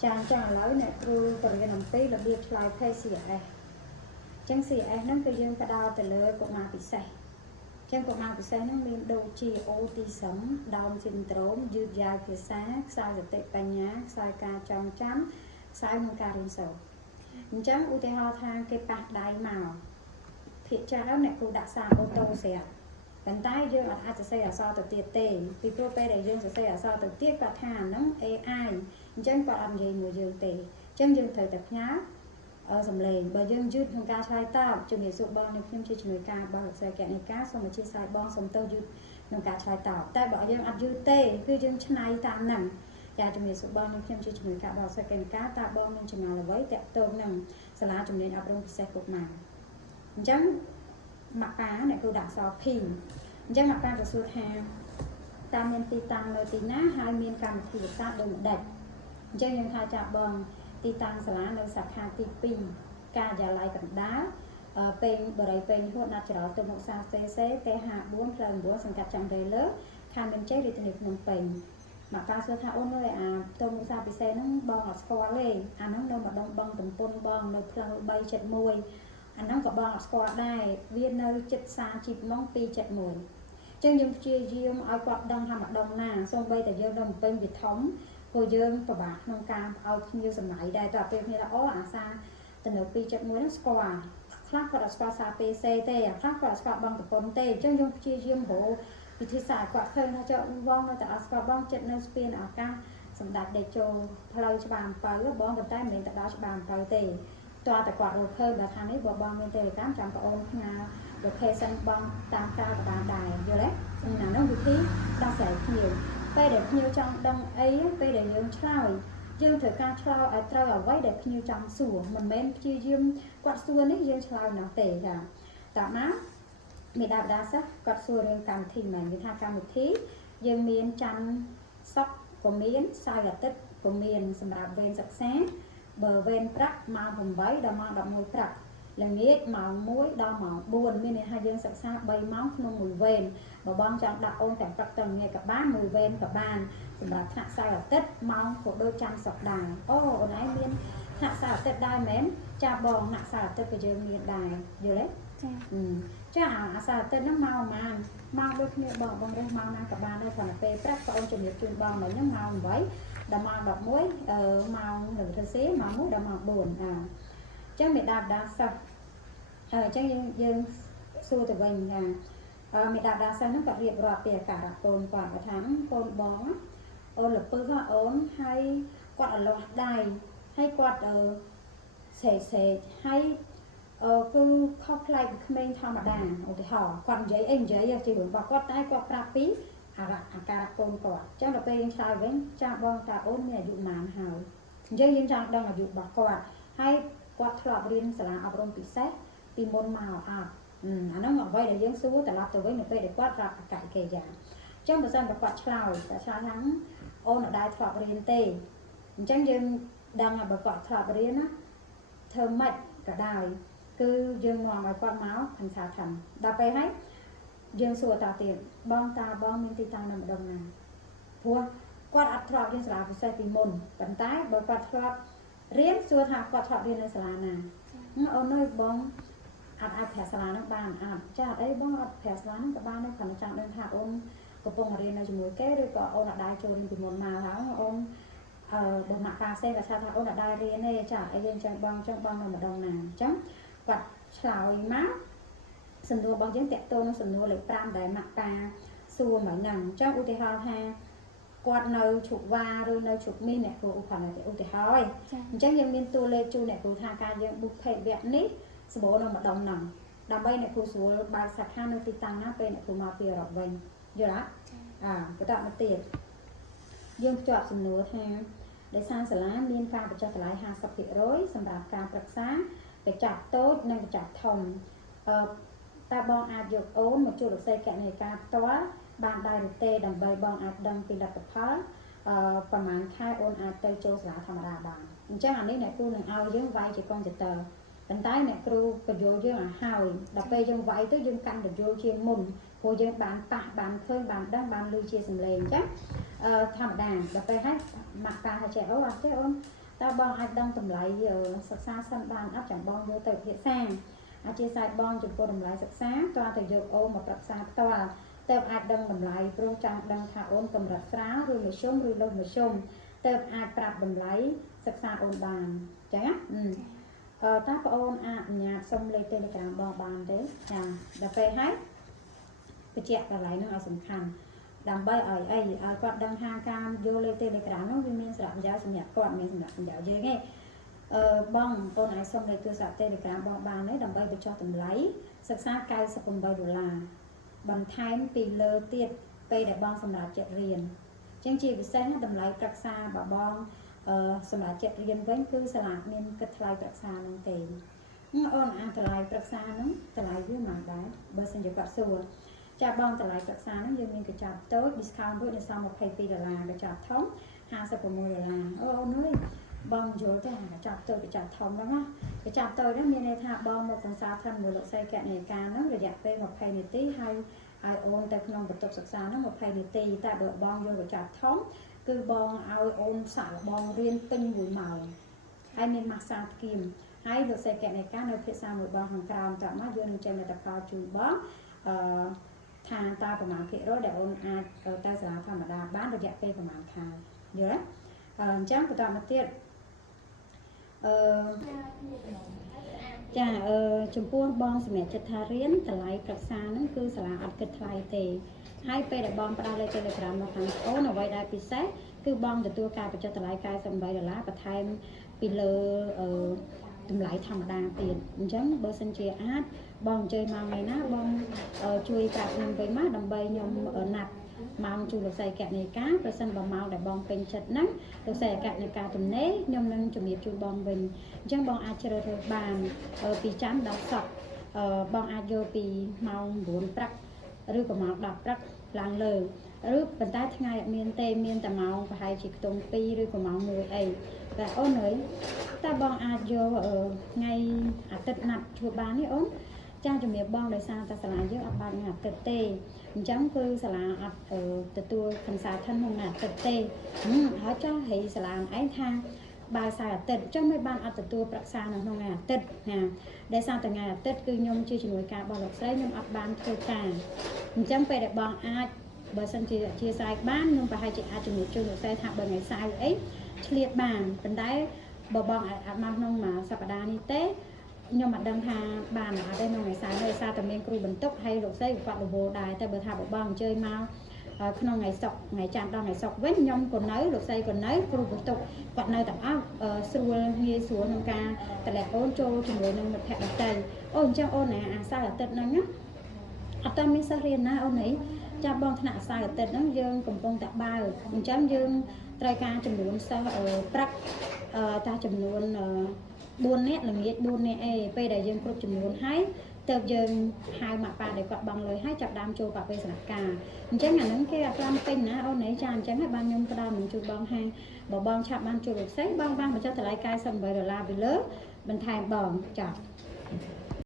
chàng chàng nói này cứ tự nhiên làm tí là biết lại thay CSS chẳng CSS nó cứ dương phải đào từ lưới của mà bị say chẳng của mà bị say nóមានដូចជា autism Down syndrome យឺតយ៉ាវភាសាខ្សោយសតិបញ្ញាខ្សោយការចងចាំខ្សោយក្នុងការរៀនសូត្រអញ្ចឹងឧទាហរណ៍ថាគេប៉ះដៃមកភាគច្រើនអ្នកគ្រូដាក់សារអូតូស្រាប់ប៉ុន្តែយើងអាចសរសេរអក្សរទៅទៀតទេពីព្រោះពេលដែលយើងសរសេរអក្សរទៅទៀតគាត់ថាហ្នឹង AI អញ្ចឹងគាត់អត់និយាយមួយយើងទេអញ្ចឹងយើងត្រូវតែផ្ញើសំឡេងបើយើងយឺតក្នុងការឆ្លើយតបជំរាបសួរបងខ្ញុំជាជំនួយការរបស់វិស័យកណិការសូមអធិស្ឋានបងសូមទោសយឺតក្នុងការឆ្លើយតបតែបើយើងអត់យឺតទេគឺយើងឆ្នៃតាមហ្នឹងចាជំរាបសួរបងខ្ញុំជាជំនួយការរបស់វិស័យកណិការតើបងមានចម្ងល់អ្វីតាក់ទងនឹងសាលាជំនាញអប់រំពិសេសកុមារអញ្ចឹងមកប៉ាអ្នកគ្រូដាក់អក្សរ P អញ្ចឹងមកប៉ាទៅសួរថាតើមានទីតាំងនៅទីណាហើយមានកម្មវិធីវិសាដូចម្ដេចអញ្ចឹងយើងថាចាបងទីតាំងសាលានៅសាខាទី2ការិយាល័យកណ្ដាលពេញបរិយាពេញហួតណាត់ចរទៅមុខសាស្ត្រ CC ទេ54ផ្លូវ9សង្កាត់ចំរេលើខណ្ឌមានជ័យរាជធានីភ្នំពេញមកប៉ាសួរថាអូនអើយអាទៅមុខសាស្ត្រពិសេសហ្នឹងបងអត់ស្គាល់ទេអាហ្នឹងនៅម្ដងបងតំពុនបងនៅផ្លូវ371អាហ្នឹងក៏បងអត់ស្គាល់ដែរវានៅចិត្តសាជីបម៉ង271ចឹងយើងព្យាយាមឲ្យគាត់ដឹងថាម្ដងណាសូម្បីតែយើងនៅភ្នំពេញវាធំព្រោះយើងពិបាកក្នុងការឲ្យភ្ញៀវសម័យដែរតើពេលគ្នាថាអូអាសាទៅនៅ271ហ្នឹងស្គាល់ខ្លះគាត់អត់ស្គាល់សារ PC ទេអាខ្លះគាត់អត់ស្គាល់បងតំពុនទេចឹងយើងព្យាយាមរកវិធីសាស្ត្រគាត់ឃើញថាចុះបងនៅតែអត់ស្គាល់បងចិត្តនៅស្ពានឱកាសសម្ដេចដេជោផ្លូវច្បារអំពៅបងប៉ុន្តែមិនមែនទៅដល់ច្បារអំពៅទេតើតែគាត់រកឃើញបើខាងនេះបងមានទេកម្មចាំប្អូនផ្ញើ location បងតាមការក៏បានដែរយល់ទេណានោះវិធីដោះស្រាយភ្ញៀវពេលដែលភ្ញៀវចង់ដឹងអីពេលដែលយើងឆ្លើយយើងត្រូវការឆ្លើយឲ្យត្រូវអ្វីដែលភ្ញៀវចង់សួរមិនមែនព្យាយាមគាត់សួរនេះយើងឆ្លើយនោះទេចាតើមកមេដាបដាសិស្សគាត់សួររឿងកម្មវិធីមែនគេថាកម្មវិធីយើងមានច័ន្ទសុក្រក៏មានសៅរ៍អាទិត្យក៏មានសម្រាប់វេនសិក្សាបើវេនព្រឹកម៉ោង8ដល់ម៉ោង11ព្រឹកល្ងាចម៉ោង1ដល់ម៉ោង4មានន័យថាយើងសិក្សា3ម៉ោងក្នុងមួយវេនបើបងចង់ដាក់អូនទាំងព្រឹកទាំងល្ងាចក៏បានមួយវេនក៏បានសម្រាប់ថ្នាក់សៅរ៍អាទិត្យម៉ោងក៏ដូចចាំសុខដែរអូអូនឯងមានថ្នាក់សៅរ៍អាទិត្យដែរមែនចាបងថ្នាក់សៅរ៍អាទិត្យក៏យើងមានដែរយល់ទេចាអាសៅរ៍អាទិត្យហ្នឹងម៉ោងប៉ុន្មានម៉ោងដូចគ្នាបងរះម៉ោងណាក៏បានដែរគ្រាន់តែពេលព្រឹកបងជំរាបជូនបងមិញហ្នឹងម៉ោង8ដល់ម៉ោង11ម៉ោងនៅធ្វើសេម៉ោង1ដល់ម៉ោង4អញ្ចឹងមេដាបដាសិស្សអញ្ចឹងយើងសួរទៅវិញថាមេដាបដាសិស្សហ្នឹងគាត់រៀបរាប់ពីអាការៈកូនគាត់ថាកូនបងអូនលពឹសអូនហើយគាត់អលាស់ដៃហើយគាត់សេកហើយគឺខុសប្លែកពីក្មេងធម្មតាឧទាហរណ៍គាត់និយាយអីនិយាយជារឿងរបស់គាត់តែគាត់ប្រាប់ពីអាការៈកូនគាត់អញ្ចឹងដល់ពេលយើងឆ្លើយវិញចាបងតាអូនមានអាយុប៉ុន្មានហើយអញ្ចឹងយើងចង់ដឹងអាយុរបស់គាត់ហើយគាត់ធ្លាប់រៀនសាលាអប់រំពិសេសពីមុនមកអត់អាហ្នឹងអ្វីដែលយើងសួរត្រឡប់ទៅវិញនៅពេលដែលគាត់ប្រាប់អកកិរិយាអញ្ចឹងបើសិនតែគាត់ឆ្លើយថាអូនអត់ដែលធ្លាប់រៀនទេអញ្ចឹងយើងដឹងថាបើគាត់ធ្លាប់រៀនណាធ្វើម៉េចក៏ដោយគឺយើងនាំឲ្យគាត់មកខន្សាថនដល់ពេលហើយយើងសួរតទៀតបងតាបងមានទីតាំងនៅម្ដងណាព្រោះគាត់អត់ធ្លាប់រៀនសាលាពិសេសពីមុនប៉ុន្តែបើគាត់ធ្លាប់រៀនសួរថាគាត់ធ្លាប់រៀននៅសាលាណាអូនអើយបងអាចប្រាក់សាលាហ្នឹងបានអត់ចាអីបងអត់ប្រាក់សាលាហ្នឹងក៏បានដែរគ្រាន់តែចង់ដឹងថាអូនកំពុងរៀននៅជាមួយគេឬក៏អូនអត់ដែរចូលរៀនពីមុនមកហើយអូនបើមកប៉ាសេក៏ថាអូនអត់ដែររៀនទេចាអីយើងចឹងបងនៅម្ដងណាអញ្ចឹងគាត់ឆ្លើយមកសំណួររបស់យើងតាក់ទងនឹងសំណួរលេខ5ដែលមកប៉ាសួរមកហ្នឹងអញ្ចឹងឧទាហរណ៍ថាគាត់នៅជុកវ៉ាឬនៅជុកមីអ្នកគ្រូឧទាហរណ៍អញ្ចឹងយើងមានតួលេខជូនអ្នកគ្រូថាការយើងបុកភេទវគ្គនេះសម្បូរនៅម្ដងហ្នឹងដើម្បីអ្នកគ្រូស្រួលបើកសាខានៅទីតាំងណាពេលអ្នកគ្រូមកពីអឺរ៉ុបវិញយល់អត់បន្តមកទៀតយើងភ្ជាប់សំណួរថាដោយសារសាលាមានការបញ្ចុះតម្លៃ 50% សម្រាប់ការប្រឹក្សាកញ្ចប់តូចនិងកញ្ចប់ធំតើបងអាចយកអូនមកជួបវិស័យកណិការផ្ទាល់បានដែរឬទេដើម្បីបងអាចដឹងពីលទ្ធផលប្រហែលខែអូនអាចទៅចូលសាលាធម្មតាបានអញ្ចឹងអានេះអ្នកគ្រូនឹងឲ្យយើងវាយជាកុំព្យូទ័រប៉ុន្តែអ្នកគ្រូបញ្យល់យើងឲ្យហើយដល់ពេលយើងវាយទៅយើងកាន់បញ្យល់ជាងមុនព្រោះយើងបានប៉ះបានឃើញបានដឹងបានឮជាសំឡេងអញ្ចឹងធម្មតាដល់ពេលហើយម៉ាក់ប៉ាថាចេះអូអត់ទេអូន ta bong ai đăng tầm lại sạc xa sân bàn áp chẳng bong vô tới hiện sang chia sẻ bong chụp cô tầm lại sạc xa toa thời dục ô mà bạc xa toa tệp ai đăng tầm lại pro trang đăng thả ôn cầm rạch xá rồi một xung rồi lâu một xung tệp ai prap tầm lại sạc xa ôn bàn chẳng á ta có ôn nhạc xong lấy telegram bong bàn đấy đã phê hết cái chẹt là lại nó sẵn khăn đàm bay ở ấy quạt đăng hàng cam vô lên telegram nó viên sẵn giáo sinh nhật quạt mình sẵn giáo dưới nghe bong con ai xong lấy tôi sẵn telegram bong bàn đấy đàm bay bị cho tầm lấy sẵn sát cay sẵn cùng bay đô la bằng time pì lơ tiết pê để bong sẵn lạc chạy riêng chẳng chỉ vì sáng tầm lấy trạc xa bà bong sẵn lạc chạy riêng với cứ sẵn lạc nên kết lại trạc xa nâng tiền ôn ăn thật lại trạc xa nó thật lại với mà đấy bởi sẵn cho quạt xua cha bong tại lại trạc xa nó dương mình cái chạp tối discount với sau một pay $2 cái chạp thống $50 ô nói bong dối cái hàng cái chạp tôi cái chạp thống đó á cái chạp tôi đó mình này thả bong một con sao thân một lượng xây kẹt này ca nó rồi dẹp về một pay này tí hay ai ôn tại không bật tục sạc xa nó một pay này tí ta được bong vô cái chạp thống cứ bong ai ôn xả bong riêng tinh bụi màu hay nên massage kim hay được xây kẹt này ca nơi phía sau một bong hàng cào tạo mắt vô nên trên này tập cao chui bóทางตาประมาณเพโรเดี๋ยวตาสาธรรมดาบ้านระยะเปประมาณทางเยอะจ้างประจำมาเตี้ยจ้าชมพูบองสมัยจัตทาเรียนแต่ไหลปรักษานั่นคือสลาอัดกระทายเตะให้ไปแต่บองประดาเลยเจริญกรรมมาทางโอ้หน่วยได้พิเศษคือบองแต่ตัวกายประจัตไหลกายสมัยเดล้าประทายปีเลตำไหลธรรมดาเปลี่ยนจังเบอร์สันเชียอาร์ตบองเจยมาไงนะบองช่วยกับเงินไปมาดำใบยมหนักมาจูหลักใส่แกะในก้าเปอร์เซ็นต์บองเมาแต่บองเป็นชัดนักหลักใส่แกะในกาตุ่มเน้ยมนั่งจุ่มเมียจูบองเป็นจังบองอาเชอร์บานปีจันดอกสอบบองอาโยปีเมาบุญปรักหรือกับเมาดอกปรักลางเลยหรือเป็นใต้ทั้งไงเมียนเตเมียนแต่เมาไปให้จิกตรงปีหรือกับเมามวยไอแต่โอ้หน่อยta bongอาโยngayติดหนักชัวบานนี่อ้นจ้าจะมีบองเลยซาตาสลายเยอะบางงานติดเตะจังคือสลายติดตัวคันสาท่านหงงานติดเตะเขาจะให้สลายไอ้ทางบายสายติดจ้าไม่บานติดตัวประสานหงงานติดนะได้ซาแต่งานติดคือยมชื่อหน่วยการบอลหลักไส้ยมบานเท่ากันจังไปได้บองอาเบอร์สันเชียสายบ้านยมไปให้จิอาจะมีชื่อหน่วยไส้ทางเบอร์ไงสายเอ้เฉลี่ยบานเป็นได้บองมาน้องมาสัปดาห์นี้เต้ยมมาดังทาบานได้น้องไงสายเลยซาแต่เมียนครูบรรทุกให้ลูกไส้กวาดลูกโบได้แต่เบอร์ทาบองเจยมาขนมไงสอกไงจานดองไงสอกเว้นยมคนน้อยลูกไส้คนน้อยครูบรรทุกกวาดเนยแต่อ้าวสัวเงียสัวน้องกาแต่แหลกโอนโจถึงเลยน้องมาแทะใจโอนเจ้าโอนไหนซาแต่เต็ดนั่งนะอัตมิสเรียนนะโอนไหนจะบองขนาดซาแต่เต็ดนั่งยืนกลมปงตะบ่ายจ้ำยืนรายการจำนวนซาปรักta chấm luôn buôn nét là nghĩa buôn nét pe đại dương cướp chấm luôn hái tập dương hai mặt ba để quạt bằng lời hái chặt đam trâu cà phê sạch cà chẳng là những cái làm pin á ông ấy chàng chẳng hay ban nhung cái đam mình chui bong hang bỏ bong chạm ban chui được sấy bong bong mà cho thầy lại cai xong rồi là bị lớn bên thay bong chặt